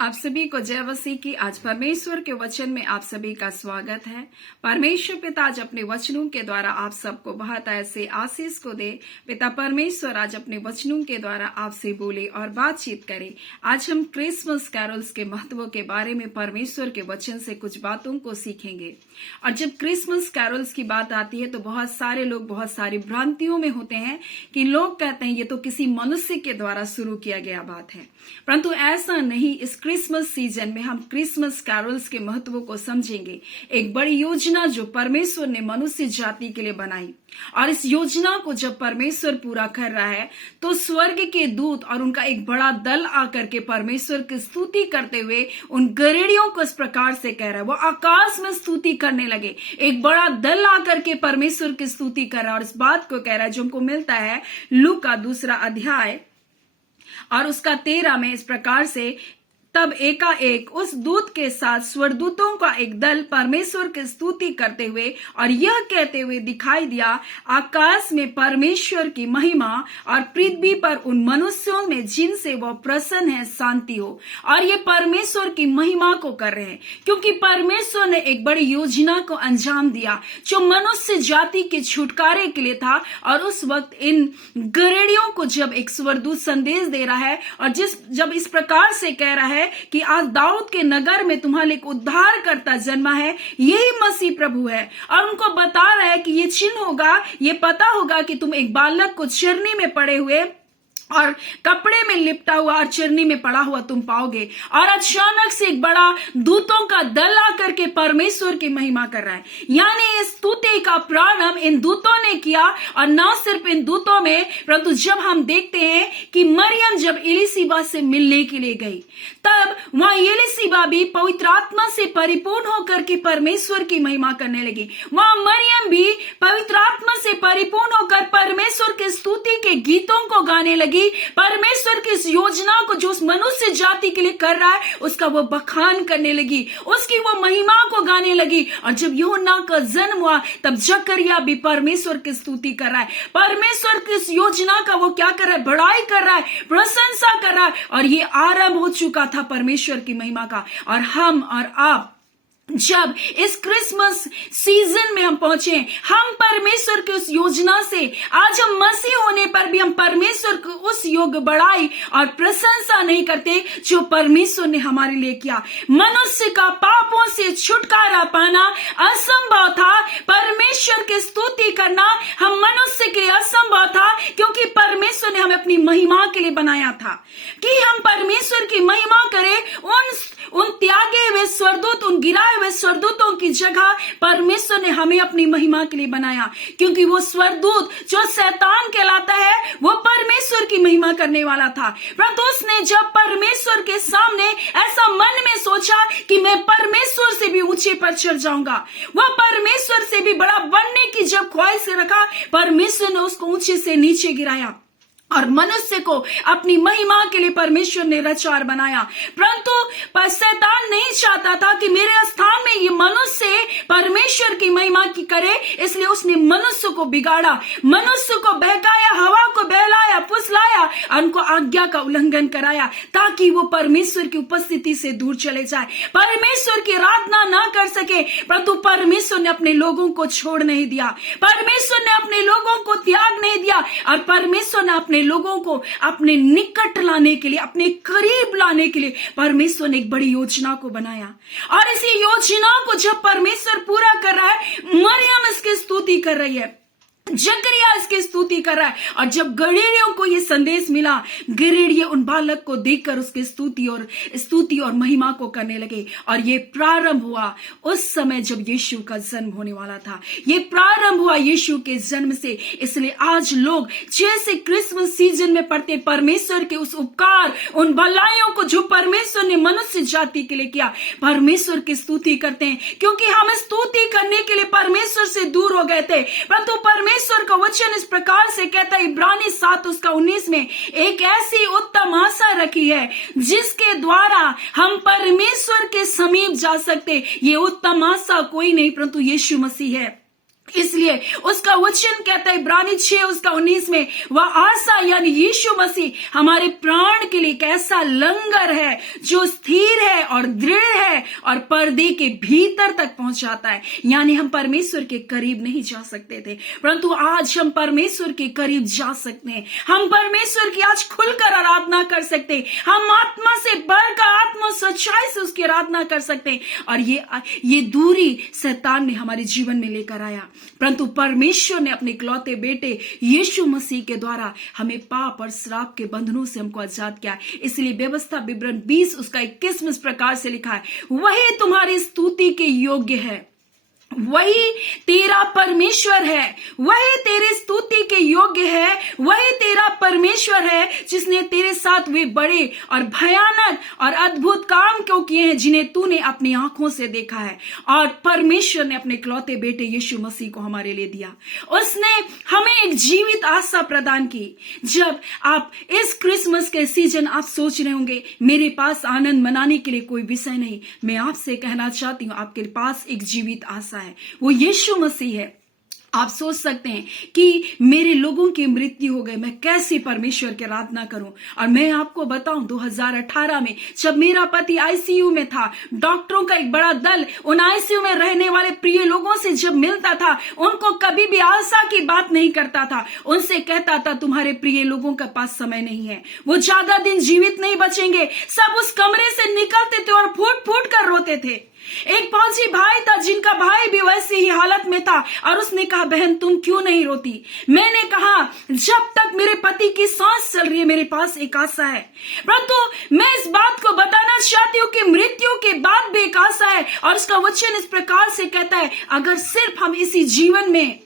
आप सभी को जय मसीह की। आज परमेश्वर के वचन में आप सभी का स्वागत है। परमेश्वर पिता आज अपने वचनों के द्वारा आप सबको बहुत ऐसे आशीष को दे। पिता परमेश्वर आज अपने वचनों के द्वारा आपसे बोले और बातचीत करे। आज हम क्रिसमस कैरोल्स के महत्व के बारे में परमेश्वर के वचन से कुछ बातों को सीखेंगे। और जब क्रिसमस कैरोल्स की बात आती है तो बहुत सारे लोग बहुत सारी भ्रांतियों में होते हैं कि लोग कहते हैं ये तो किसी मनुष्य के द्वारा शुरू किया गया बात है, परंतु ऐसा नहीं। इस क्रिसमस सीजन में हम क्रिसमस कैरोल्स के महत्व को समझेंगे। एक बड़ी योजना जो परमेश्वर ने मनुष्य जाति के लिए बनाई, और इस योजना को जब परमेश्वर पूरा कर रहा है तो स्वर्ग के दूत और उनका एक बड़ा दल आकर के परमेश्वर की स्तुति करते हुए उन गरेड़ियों को इस प्रकार से कह रहा है, वो आकाश में स्तुति करने लगे। एक बड़ा दल आकर के परमेश्वर की स्तुति कर रहा है और इस बात को कह रहा है जो हमको मिलता है लूका 2 अध्याय और उसका 13 में इस प्रकार से, तब एकाएक उस दूत के साथ स्वर्गदूतों का एक दल परमेश्वर की स्तुति करते हुए और यह कहते हुए दिखाई दिया, आकाश में परमेश्वर की महिमा और पृथ्वी पर उन मनुष्यों में जिनसे वह प्रसन्न है शांति हो। और ये परमेश्वर की महिमा को कर रहे हैं क्योंकि परमेश्वर ने एक बड़ी योजना को अंजाम दिया जो मनुष्य जाति के छुटकारे के लिए था। और उस वक्त इन गरेड़ियों को जब एक स्वर्गदूत संदेश दे रहा है और जब इस प्रकार से कह रहा है कि आज दाऊद के नगर में तुम्हारे लिए एक उद्धारकर्ता जन्मा है, यही मसीह प्रभु है। और उनको बता रहा है कि ये चिन्ह होगा, ये पता होगा कि तुम एक बालक को चरनी में पड़े हुए और कपड़े में लिपटा हुआ और चरनी में पड़ा हुआ तुम पाओगे। और अचानक से एक बड़ा दूतों का दल आकर के परमेश्वर की महिमा कर रहा है। यानी इस स्तुति का प्रारंभ इन दूतों ने किया, और न सिर्फ इन दूतों में, परंतु जब हम देखते हैं कि मरियम जब एलीशिबा से मिलने के लिए गई, तब वहां एलीशिबा भी पवित्र आत्मा से परिपूर्ण होकर के परमेश्वर की महिमा करने लगी। वहां मरियम भी पवित्र आत्मा से परिपूर्ण होकर परमेश्वर के स्तुति के गीतों को गाने लगी। परमेश्वर की इस योजना को जो उस मनुष्य जाति के लिए कर रहा है उसका वो बखान करने लगी, उसकी वो महिमा को गाने लगी। और जब यूहन्ना का जन्म हुआ तब जकरिया भी परमेश्वर की स्तुति कर रहा है। परमेश्वर की इस योजना का वो क्या कर रहा है, बड़ाई कर रहा है, प्रशंसा कर रहा है। और ये आरंभ हो चुका था परमेश्वर की महिमा का। और हम और आप जब इस क्रिसमस सीजन में हम पहुंचे, हम परमेश्वर की उस योजना से आज हम मसीह होने पर भी हम परमेश्वर को उस योग बढ़ाई और प्रशंसा नहीं करते जो परमेश्वर ने हमारे लिए किया। मनुष्य का पापों से छुटकारा पाना असंभव था, परमेश्वर की स्तुति करना हम मनुष्य के लिए असंभव था, क्योंकि परमेश्वर ने हमें अपनी महिमा के लिए बनाया था कि हम परमेश्वर की महिमा करें। उन त्यागे हुए स्वर्गदूत, उन गिराए हुए स्वर्गदूतों की जगह परमेश्वर ने हमें अपनी महिमा के लिए बनाया, क्योंकि वो स्वर्गदूत जो शैतान कहलाता है वो परमेश्वर की महिमा करने वाला था। परंतु उसने जब परमेश्वर के सामने ऐसा मन में सोचा कि मैं परमेश्वर से भी ऊंचे पर चढ़ जाऊंगा, वह परमेश्वर से भी बड़ा बनने की जब ख्वाहिश रखा, परमेश्वर ने उसको ऊंचे से नीचे गिराया और मनुष्य को अपनी महिमा के लिए परमेश्वर ने रचा और बनाया। परंतु शैतान नहीं चाहता था कि मेरे स्थान में ये मनुष्य परमेश्वर की महिमा की करे, इसलिए उसने मनुष्य को बिगाड़ा, मनुष्य को बहकाया, हवा को बहलाया, फुसलाया, उनको आज्ञा का उल्लंघन कराया ताकि वो परमेश्वर की उपस्थिति से दूर चले जाए, परमेश्वर की आराधना ना कर सके। परंतु परमेश्वर ने अपने लोगों को छोड़ नहीं दिया, परमेश्वर ने अपने लोगों को त्याग नहीं दिया, और परमेश्वर ने अपने लोगों को अपने निकट लाने के लिए, अपने करीब लाने के लिए परमेश्वर ने एक बड़ी योजना को बनाया। और इसी योजना को जब परमेश्वर पूरा कर रहा है, मरियम इसकी स्तुति कर रही है, जकरिया इसकी स्तुति कर रहा है। और जब गड़ेड़ियों को यह संदेश मिला, गड़ेड़िए उन बालक को देखकर उसकी स्तुति और महिमा को करने लगे। और ये प्रारंभ हुआ उस समय जब यीशु का जन्म होने वाला था। ये प्रारंभ हुआ यीशु के जन्म से। इसलिए आज लोग जैसे क्रिसमस सीजन में पढ़ते परमेश्वर के उस उपकार, उन भलाइयों को जो परमेश्वर ने मनुष्य जाति के लिए किया, परमेश्वर की स्तुति करते हैं, क्योंकि हम स्तुति करने के लिए परमेश्वर से दूर हो गए थे। परंतु परमेश्वर का वचन इस प्रकार से कहता है, इब्रानी 7:19 में, एक ऐसी उत्तम आशा रखी है जिसके द्वारा हम परमेश्वर के समीप जा सकते। ये उत्तम आशा कोई नहीं परंतु यीशु मसीह है। इसलिए उसका वचन कहता है इब्रानी 6 उसका 19 में, वह आशा यानी यीशु मसीह हमारे प्राण के लिए एक ऐसा लंगर है जो स्थिर है और दृढ़ है और पर्दे के भीतर तक पहुंचाता है। यानी हम परमेश्वर के करीब नहीं जा सकते थे, परंतु आज हम परमेश्वर के करीब जा सकते हैं। हम परमेश्वर की आज खुलकर आराधना कर सकते हैं। हम आत्मा से बढ़कर आत्मा सच्चाई से उसकी आराधना कर सकते हैं। और ये दूरी शैतान ने हमारे जीवन में लेकर आया, परंतु परमेश्वर ने अपने इकलौते बेटे यीशु मसीह के द्वारा हमें पाप और श्राप के बंधनों से हमको आजाद किया। इसलिए व्यवस्था विवरण 20 उसका 21 इस प्रकार से लिखा है, वही तुम्हारी स्तुति के योग्य है, वही तेरा परमेश्वर है, वही तेरी स्तुति के योग्य है, वही तेरा परमेश्वर है जिसने तेरे साथ वे बड़े और भयानक और अद्भुत काम क्यों किए हैं जिन्हें तूने अपनी आंखों से देखा है। और परमेश्वर ने अपने इकलौते बेटे यीशु मसीह को हमारे लिए दिया। उसने हमें एक जीवित आशा प्रदान की। जब आप इस क्रिसमस के सीजन आप सोच रहे होंगे मेरे पास आनंद मनाने के लिए कोई विषय नहीं, मैं आपसे कहना चाहती हूं आपके पास एक जीवित आशा है, वो यीशु मसीह है। आप सोच सकते हैं कि मेरे लोगों की मृत्यु हो गई, मैं कैसे परमेश्वर की आराधना करूं। और मैं आपको बताऊं 2018 में जब मेरा पति आईसीयू में था, डॉक्टरों का एक बड़ा दल उन आईसीयू में रहने वाले प्रिय लोगों से जब मिलता था, उनको कभी भी आशा की बात नहीं करता था। उनसे कहता था तुम्हारे प्रिय लोगों के पास समय नहीं है, वो ज्यादा दिन जीवित नहीं बचेंगे। सब उस कमरे से निकलते थे और फूट फूट कर रोते थे। एक फौजी भाई था जिनका भाई भी वैसी ही हालत में था और उसने कहा बहन तुम क्यों नहीं रोती। मैंने कहा जब तक मेरे पति की सांस चल रही है मेरे पास एक आशा है। परंतु मैं इस बात को बताना चाहती हूँ कि मृत्यु के बाद भी एक आशा है। और उसका वचन इस प्रकार से कहता है, अगर सिर्फ हम इसी जीवन में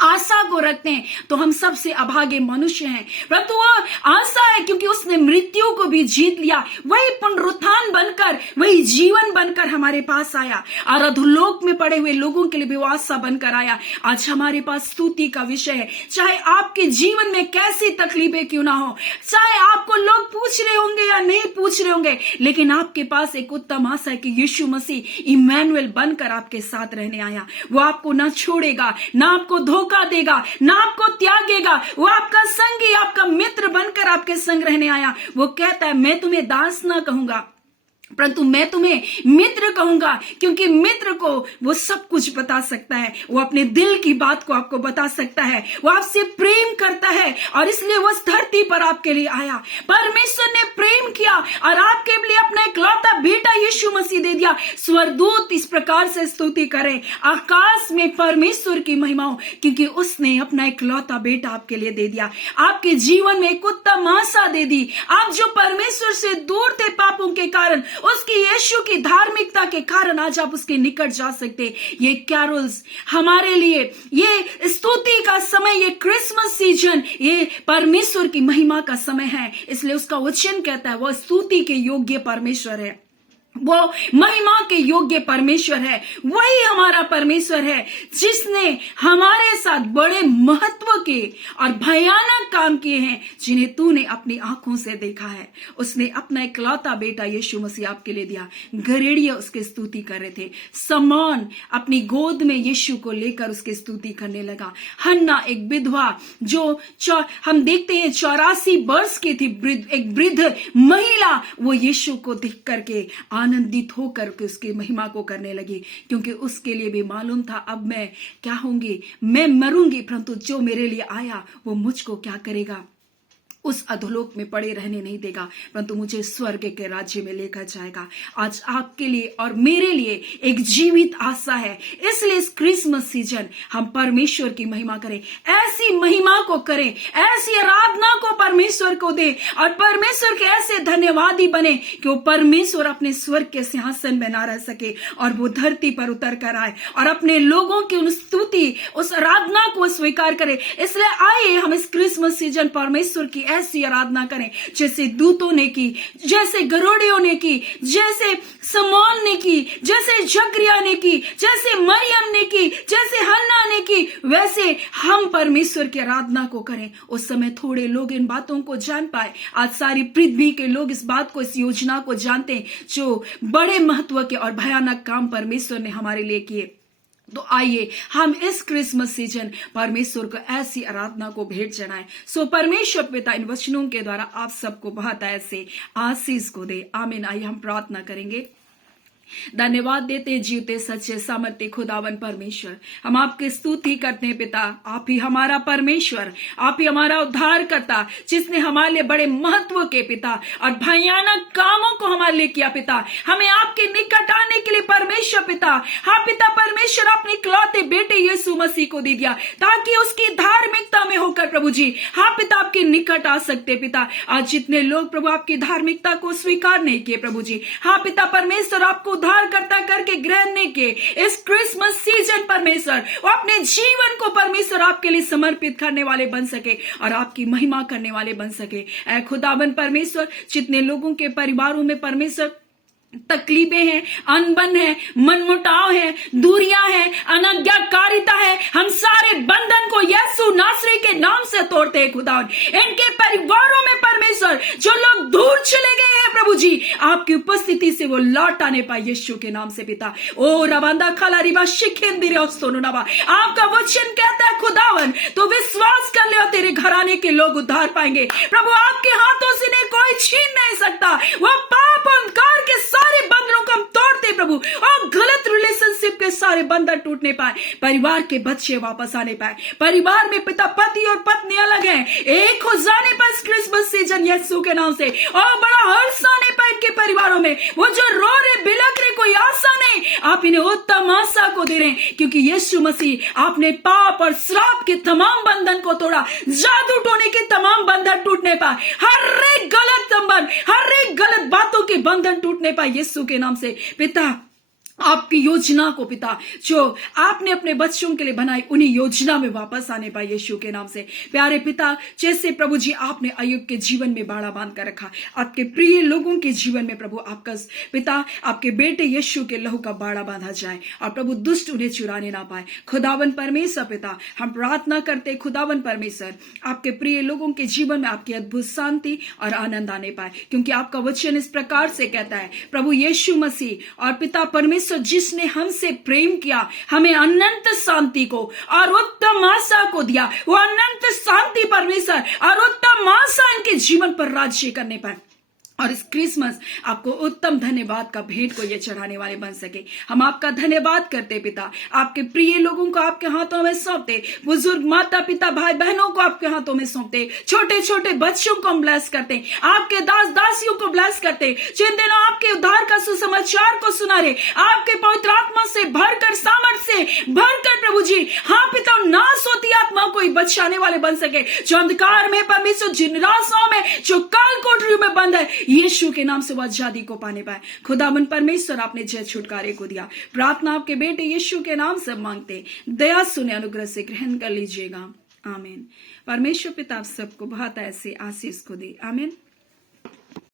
आशा को रखते हैं तो हम सबसे अभागे मनुष्य हैं। परंतु वह आशा है क्योंकि उसने मृत्यु को भी जीत लिया, वही पुनरुत्थान बनकर, वही जीवन बनकर हमारे पास आया और अधोलोक में पड़े हुए लोगों के लिए भी वो आशा बनकर आया। आज हमारे पास स्तुति का विषय है। चाहे आपके जीवन में कैसी तकलीफें क्यों ना हो, चाहे आपको लोग पूछ रहे होंगे या नहीं पूछ रहे होंगे, लेकिन आपके पास एक उत्तम आशा है कि यीशु मसीह इमैनुएल बनकर आपके साथ रहने आया। वो आपको ना छोड़ेगा, ना आपको धोखा देगा, ना आपको त्यागेगा। वो आपका संगी, आपका मित्र बनकर आपके संग रहने आया। वो कहता है मैं तुम्हें दास ना कहूंगा परंतु मैं तुम्हें मित्र कहूंगा, क्योंकि मित्र को वो सब कुछ बता सकता है। वो अपने दिल की बात को आपको बता सकता है। वो आपसे प्रेम करता है और इसलिए वो इस धरती पर आपके लिए आया। परमेश्वर ने प्रेम किया और आपके लिए अपना इकलौता बेटा यीशु मसीह दे दिया। स्वर्गदूत इस प्रकार से स्तुति करें, आकाश में परमेश्वर की महिमा हो, क्योंकि उसने अपना इकलौता बेटा आपके लिए दे दिया। आपके जीवन में एक उत्तम आशा दे दी। आप जो परमेश्वर से दूर थे पापों के कारण, उसकी यीशु की धार्मिकता के कारण आज आप उसके निकट जा सकते। ये कैरोल्स हमारे लिए, ये स्तुति का समय, ये क्रिसमस सीजन, ये परमेश्वर की महिमा का समय है। इसलिए उसका वचन कहता है वह स्तुति के योग्य परमेश्वर है, वो महिमा के योग्य परमेश्वर है। वही हमारा परमेश्वर है जिसने हमारे साथ बड़े महत्व के और भयानक काम किए हैं जिन्हें तूने अपनी आंखों से देखा है। उसने अपना इकलौता बेटा यीशु मसीह आपके लिए दिया। गरेड़िया उसकी स्तुति कर रहे थे। समान अपनी गोद में यीशु को लेकर उसकी स्तुति करने लगा। हन्ना एक विधवा जो हम देखते हैं 84 वर्ष की थी, एक वृद्ध महिला, वो यीशु को देख करके आनंदित होकर के उसकी महिमा को करने लगी, क्योंकि उसके लिए भी मालूम था अब मैं क्या होंगी, मैं मरूंगी, परंतु जो मेरे लिए आया वो मुझको क्या करेगा, उस अधोलोक में पड़े रहने नहीं देगा, परंतु मुझे स्वर्ग के राज्य में लेकर जाएगा। आज आपके लिए और मेरे लिए एक जीवित आशा है। इसलिए इस क्रिसमस सीजन हम परमेश्वर की महिमा करें, ऐसी महिमा को करें, ऐसी आराधना को परमेश्वर को दें और परमेश्वर के ऐसे धन्यवादी बने कि वो परमेश्वर अपने स्वर्ग के सिंहासन में ना रह सके और वो धरती पर उतर कर आए और अपने लोगों की उन स्तुति, उस आराधना को स्वीकार करे। इसलिए आइए हम इस क्रिसमस सीजन परमेश्वर की ऐसी आराधना करें जैसे दूतों ने की, जैसे गरोड़ियों ने की, जैसे समौन ने की, जैसे जकरिया ने की, जैसे मरियम ने की, जैसे हन्ना ने की, वैसे हम परमेश्वर की आराधना को करें। उस समय थोड़े लोग इन बातों को जान पाए। आज सारी पृथ्वी के लोग इस बात को, इस योजना को जानते हैं जो बड़े महत्व के और भयानक काम परमेश्वर ने हमारे लिए किए। तो आइए हम इस क्रिसमस सीजन परमेश्वर को ऐसी आराधना को भेंट चढ़ाएं। सो परमेश्वर पिता इन वचनों के द्वारा आप सबको बहुत ऐसे आशीष को दे। आमीन। आइए हम प्रार्थना करेंगे। धन्यवाद देते जीवते सच्चे सामर्थ्य खुदावन परमेश्वर, हम आपकी स्तुति करते हैं पिता। आप ही हमारा परमेश्वर, आप ही हमारा उद्धार करता, जिसने हमारे लिए बड़े महत्व के पिता और भयानक कामों को हमारे लिए किया पिता। हमें आपके निकट आने के लिए परमेश्वर पिता, हाँ पिता परमेश्वर, अपने इकलौते बेटे यीशु मसीह को दे दिया ताकि उसकी धार्मिकता में होकर प्रभु जी, हाँ पिता, आपके निकट आ सकते पिता। आज जितने लोग प्रभु आपकी धार्मिकता को स्वीकार नहीं किए प्रभु जी, हाँ पिता परमेश्वर, आपको उद्धारकर्ता करके ग्रहण नहीं किए, इस क्रिसमस सीजन परमेश्वर वो अपने जीवन को परमेश्वर आपके लिए समर्पित करने वाले बन सके और आपकी महिमा करने वाले बन सके। ऐ खुदाबन परमेश्वर, जितने लोगों के परिवारों में परमेश्वर तकलीफें हैं, अनबन है, मनमुटाव है, दूरियां हैं, अनाज्ञाकारिता है, हम सारे बंधन को यीशु नासरी के नाम से तोड़ते हैं खुदा। इनके परिवारों में परमेश्वर जो लोग दूर चले गए हैं प्रभु जी, आपकी उपस्थिति से वो लौट आने पाए यीशु के नाम से पिता। ओ रबांदा खाला रिबा शिखेंदिरे सोनुनाबा, आपका वचन कहता है खुदावन, तो विश्वास कर ले और तेरे घराने के लोग उद्धार पाएंगे प्रभु। आपके हाथों से ने कोई छीन नहीं सकता। वो पाप अंधकार के सारे बंधनों को हम तोड़ते प्रभु, और गलत रिलेशनशिप के सारे बंधन टूटने पाए, परिवार के बच्चे वापस आने पाए, परिवार में पिता पति और पत्नी अलग हैं, एक हो जाने पर क्रिसमस सीजन यीशु के नाम से, और बड़ा हर्ष आने पर इनके परिवारों में, वो जो रो रहे बिलक रहे कोई आशा नहीं, आप इन्हें उत्तम आशा को दे रहे हैं, क्योंकि यीशु मसीह आपने पाप और श्राप के तमाम बंधन को तोड़ा, जादू टोने के तमाम बंधन टूटने पाए, हर एक गलत संबंध, हर एक गलत बातों के बंधन टूटने पाए यीशु के नाम से पिता। आपकी योजना को पिता जो आपने अपने बच्चों के लिए बनाई, उन्हीं योजना में वापस आने पाए यीशु के नाम से। प्यारे पिता, जैसे प्रभु जी आपने अय्यूब के जीवन में बाड़ा बांध कर रखा, आपके प्रिय लोगों के जीवन में प्रभु आपका पिता, आपके बेटे यीशु के लहू का बाड़ा बांधा जाए और प्रभु दुष्ट उन्हें चुराने ना पाए। खुदावन परमेश्वर पिता, हम प्रार्थना करते खुदावन परमेश्वर, आपके प्रिय लोगों के जीवन में आपकी अद्भुत शांति और आनंद आने पाए, क्योंकि आपका वचन इस प्रकार से कहता है प्रभु यीशु मसीह और पिता परमेश्वर जिसने हमसे प्रेम किया, हमें अनंत शांति को और उत्तम आशा को दिया। वो अनंत शांति परमेश्वर और उत्तम आशा इनके जीवन पर राज्य करने पाए, और इस क्रिसमस आपको उत्तम धन्यवाद का भेंट को ये चढ़ाने वाले बन सके। हम आपका धन्यवाद करते पिता, आपके प्रिय लोगों को आपके हाथों में सौंपते, बुजुर्ग माता पिता भाई बहनों को आपके हाथों में सौंपते, छोटे छोटे बच्चों को हम ब्लेस करते, आपके दास दासियों को ब्लेस करते, जिन दिनों आपके उद्धार का सुसमाचार को सुना रहे, आपके पवित्र आत्मा से भरकर, सामर्थ से भरकर प्रभु जी, हाँ पिता, नाश होती आत्मा को बचाने वाले बन सके, जो अंधकार में परमेश्वर, जिन रास्तों में, जो काल कोठरियों में बंद है, यीशु के नाम से वो आजादी को पाने पाए। खुदावन परमेश्वर, आपने जय छुटकारे को दिया। प्रार्थना आपके बेटे यीशु के नाम से मांगते, दया सुने, अनुग्रह से ग्रहण कर लीजिएगा। आमीन। परमेश्वर पिता आप सबको बहुत ऐसे आशीष को दे। आमीन।